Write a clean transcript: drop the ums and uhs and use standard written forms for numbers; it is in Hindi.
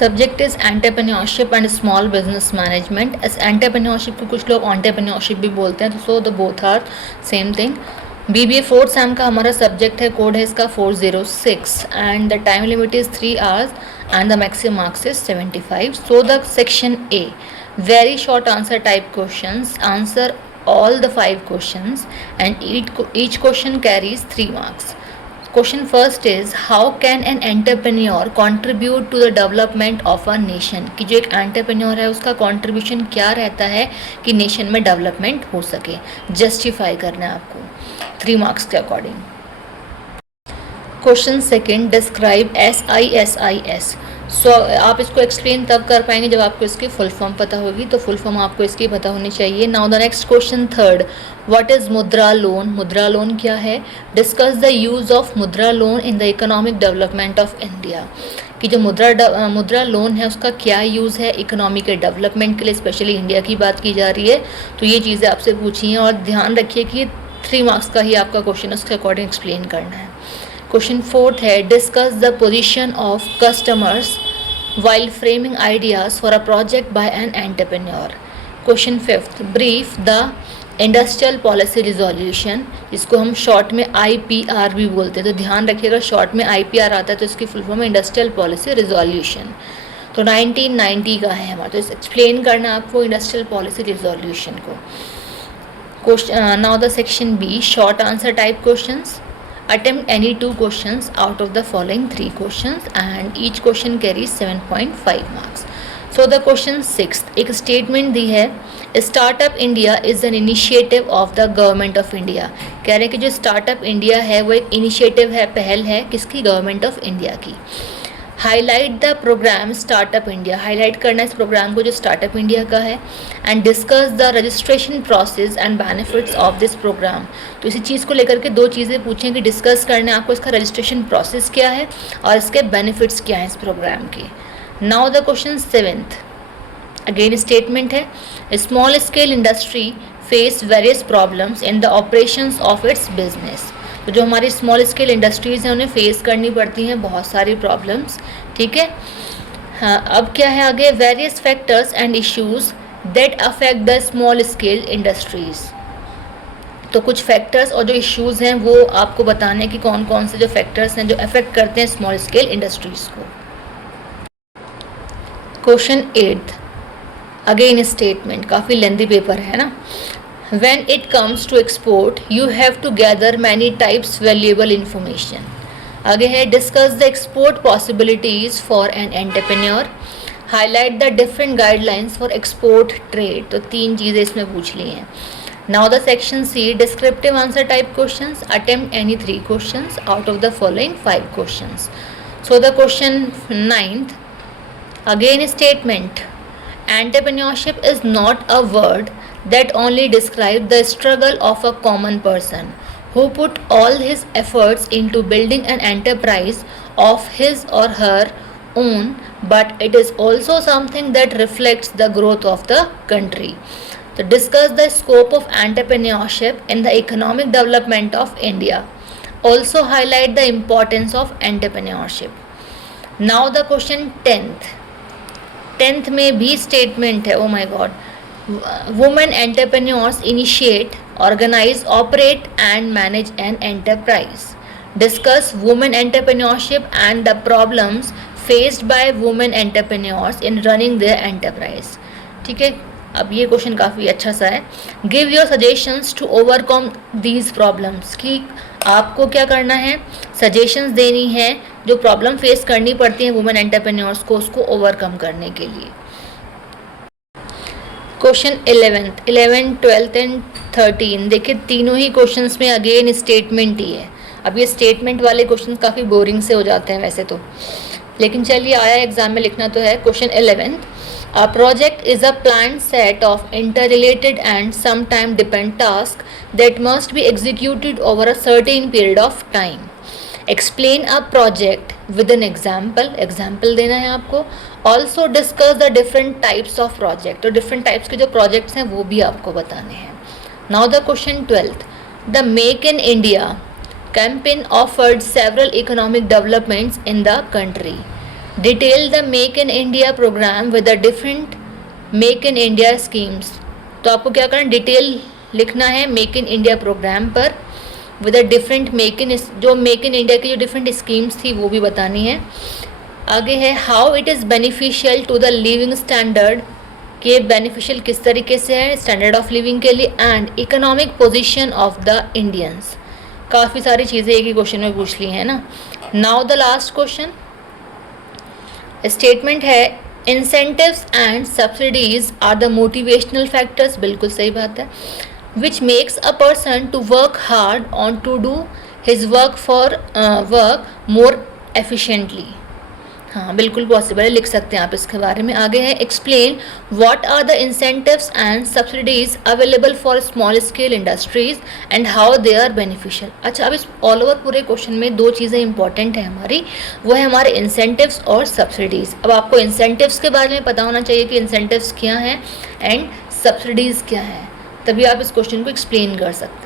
Subject is entrepreneurship and small business management. इस एंटरप्रेन्योरशिप को कुछ लोग एंटरप्रेन्योरशिप भी बोलते हैं, तो so the both are same thing. BBA fourth sem का हमारा सब्जेक्ट है, कोड है इसका 406 and the time limit is 3 hours and the maximum marks is 75। So the section A, very short answer type questions, answer all the 5 questions and each question carries 3 marks. Question first is, how can an entrepreneur contribute to the development of a nation? कि जो एक एंटरप्रेन्योर है उसका कंट्रीब्यूशन क्या रहता है कि नेशन में डेवलपमेंट हो सके, जस्टिफाई करना है आपको 3 मार्क्स के according. Question second, describe SISIS। सो आप इसको एक्सप्लेन तब कर पाएंगे जब आपको इसकी फुल फॉर्म पता होगी, तो फुल फॉर्म आपको इसकी पता होनी चाहिए। Now the next question third, what is मुद्रा लोन? मुद्रा लोन क्या है? डिस्कस द यूज़ ऑफ मुद्रा loan in the economic development of India. कि जो मुद्रा लोन है उसका क्या यूज़ है इकोनॉमी के डेवलपमेंट के लिए, स्पेशली इंडिया की बात की जा रही है, तो ये चीज़ें आपसे पूछी हैं और ध्यान रखिए कि 3 मार्क्स का ही आपका क्वेश्चन उसके अकॉर्डिंग एक्सप्लेन करना है। क्वेश्चन फोर्थ है, discuss the position of customers while framing ideas for a project by an entrepreneur. Question fifth, brief the industrial policy resolution, इसको हम शॉर्ट में IPR भी बोलते हैं, तो ध्यान रखिएगा शॉर्ट में IPR आता है तो इसकी फुल फॉर्म है इंडस्ट्रियल पॉलिसी रिजोल्यूशन। तो 1990 का है हमारा, तो एक्सप्लेन करना आपको इंडस्ट्रियल पॉलिसी रिजोल्यूशन को। Question now the section B, short answer type questions. Attempt any 2 questions out of the following 3 questions and each question carries 7.5 marks. So the question 6th, एक statement दी है, startup India is an initiative of the government of India. कह रहे हैं कि जो स्टार्टअप इंडिया है वो एक इनिशिएटिव है, पहल है किसकी? गवर्नमेंट ऑफ इंडिया की। Highlight the programme startup India, highlight करना इस प्रोग्राम को जो स्टार्टअप इंडिया का है। And discuss the registration process and benefits of this programme. तो इसी चीज़ को लेकर के 2 चीज़ें पूछें कि डिस्कस करना है आपको इसका रजिस्ट्रेशन प्रोसेस क्या है और इसके बेनिफिट्स क्या हैं इस प्रोग्राम के। Now the question 7th, again statement है, small scale industry face various problems in the operations of its business. तो जो हमारी स्मॉल स्केल इंडस्ट्रीज़ हैं उन्हें फेस करनी पड़ती हैं बहुत सारी प्रॉब्लम्स, ठीक है। हाँ, अब क्या है आगे, various factors and issues that affect the small scale industries. तो कुछ फैक्टर्स और जो इश्यूज़ हैं वो आपको बताने कि कौन कौन से जो फैक्टर्स हैं जो अफेक्ट करते हैं स्मॉल स्केल इंडस्ट्रीज़ को। क्वेश्चन 8th, अगेन स्टेटमेंट, काफ़ी लेंदी पेपर है ना। When it comes to export, you have to gather many types valuable information. आगे है, discuss the export possibilities for an entrepreneur. Highlight the different guidelines for export trade. तो 3 चीज़ें इसमें पूछ ली हैं। Now the section C, descriptive answer type questions. Attempt any 3 questions out of the following 5 questions. So the question 9th, again statement. Entrepreneurship is not a word that only describe the struggle of a common person who put all his efforts into building an enterprise of his or her own, but it is also something that reflects the growth of the country. So discuss the scope of entrepreneurship in the economic development of India. Also highlight the importance of entrepreneurship. Now the question 10th में भी स्टेटमेंट है, oh my God. Women entrepreneurs initiate, organize, operate and manage an enterprise. Discuss women entrepreneurship and the problems faced by women entrepreneurs in running their enterprise. ठीक है, अब ये क्वेश्चन काफ़ी अच्छा सा है। Give your suggestions to overcome these problems, कि आपको क्या करना है, सजेशंस देनी है जो प्रॉब्लम फेस करनी पड़ती हैं वुमेन एंटरप्रेन्योर्स को, उसको ओवरकम करने के लिए। क्वेश्चन 11th, 12th एंड 13, देखिए तीनों ही क्वेश्चंस में अगेन स्टेटमेंट ही है। अब ये स्टेटमेंट वाले क्वेश्चन काफ़ी बोरिंग से हो जाते हैं वैसे तो, लेकिन चलिए आया एग्जाम में लिखना तो है। Question 11th, a project is a plan set of interrelated and some time depend task that must be executed over a certain period of time. Explain a project with an example, example देना है आपको। Also discuss the different types of project, तो डिफरेंट टाइप्स के जो प्रोजेक्ट्स हैं वो भी आपको बताने हैं। Now the question 12th, the make in India campaign offered several economic developments in the country. Detail the make in India programme with the different make in India schemes. तो आपको क्या करना, डिटेल लिखना है मेक इन इंडिया प्रोग्राम पर with a different make in, जो मेक इन इंडिया की जो डिफरेंट स्कीम्स थी वो भी बतानी है। आगे है how it is beneficial to the living standard, कि बेनिफिशियल किस तरीके से है स्टैंडर्ड ऑफ लिविंग के लिए, and economic position of the Indians. काफ़ी सारी चीज़ें एक ही क्वेश्चन में पूछ ली है ना। Now the last question statement है incentives and subsidies are the motivational factors, बिल्कुल सही बात है, which makes a person to work hard on to do his work more efficiently. हाँ बिल्कुल पॉसिबल है, लिख सकते हैं आप इसके बारे में। आगे है explain what are the incentives and subsidies available for small scale industries and how they are beneficial. अच्छा, अब इस ऑल ओवर पूरे क्वेश्चन में दो चीज़ें इंपॉर्टेंट है हमारी, वो है हमारे इंसेंटिव्स और सब्सिडीज़। अब आपको इंसेंटिव्स के बारे में पता होना चाहिए कि इंसेंटिव्स क्या हैं एंड सब्सिडीज़ क्या है, तभी आप इस क्वेश्चन को एक्सप्लेन कर सकते हैं।